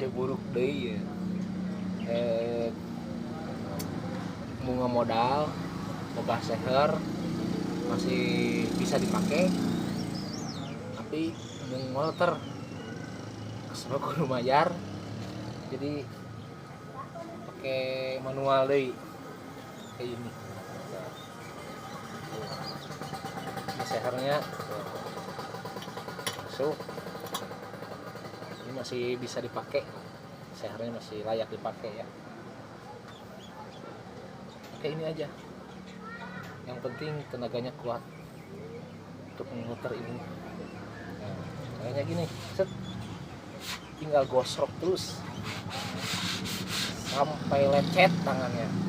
ide buruk deh ya. Bunga modal boga seher masih bisa dipakai, tapi motor kesana kudu mayar, jadi pakai manual deh kayak ini. Ini sehernya masuk, ini masih bisa dipakai, sehernya masih layak dipakai ya. Kayak ini aja, yang penting tenaganya kuat untuk memutar ini. Nah, kayaknya gini, set, tinggal gosrok terus sampai lecet tangannya.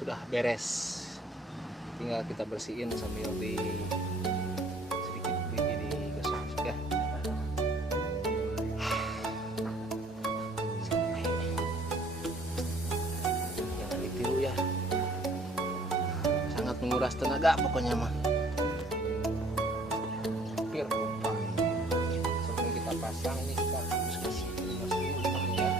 Sudah beres, tinggal kita bersihin sambil sedikit digosok ya. Sampai jangan ditiru ya, sangat menguras tenaga pokoknya mah. Hampir lupa, sebelum kita pasang ini kita harus kasih minyak.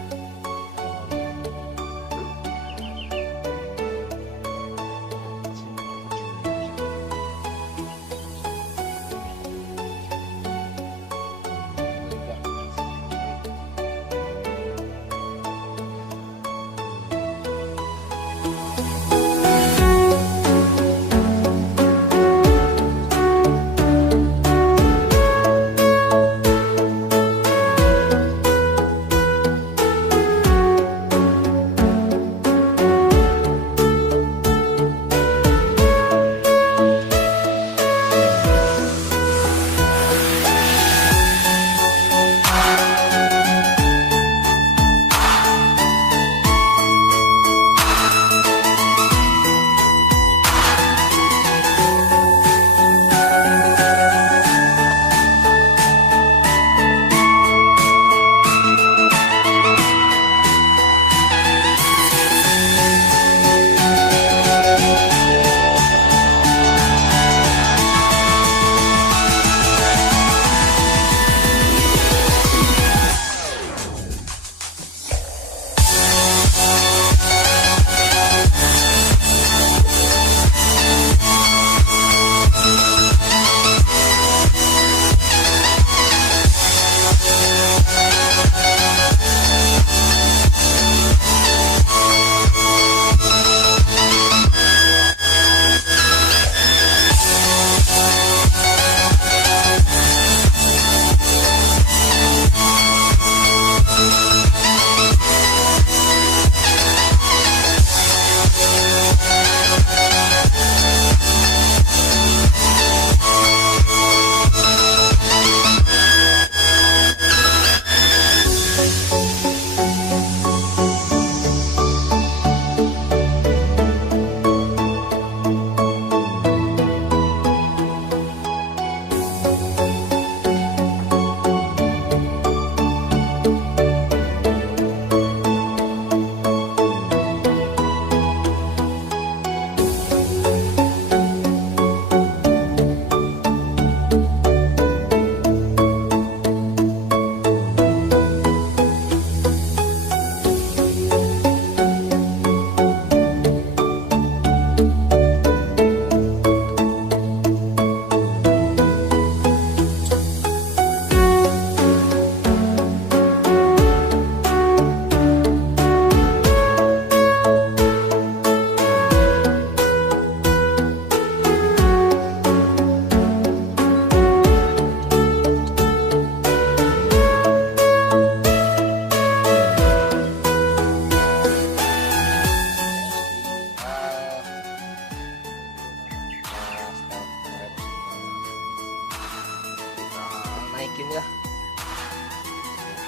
naikin ya.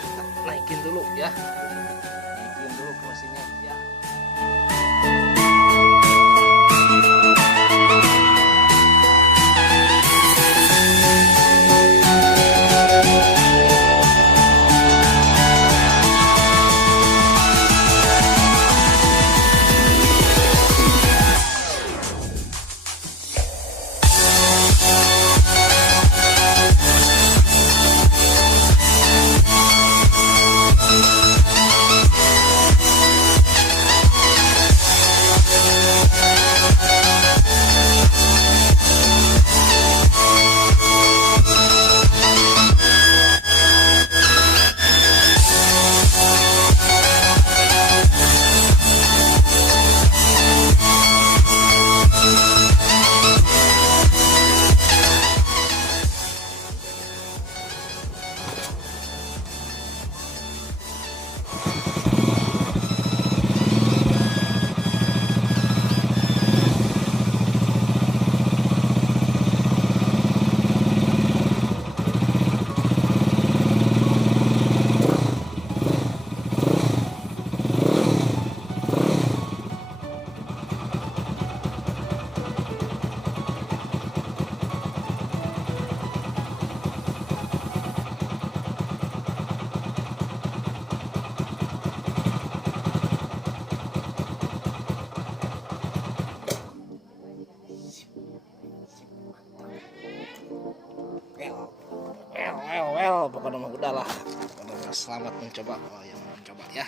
Kita naikin dulu ya. Naikin dulu ke mesinnya ya. Well, pokoknya mah udahlah. Pokoknya selamat mencoba. Oh, yang mencoba ya.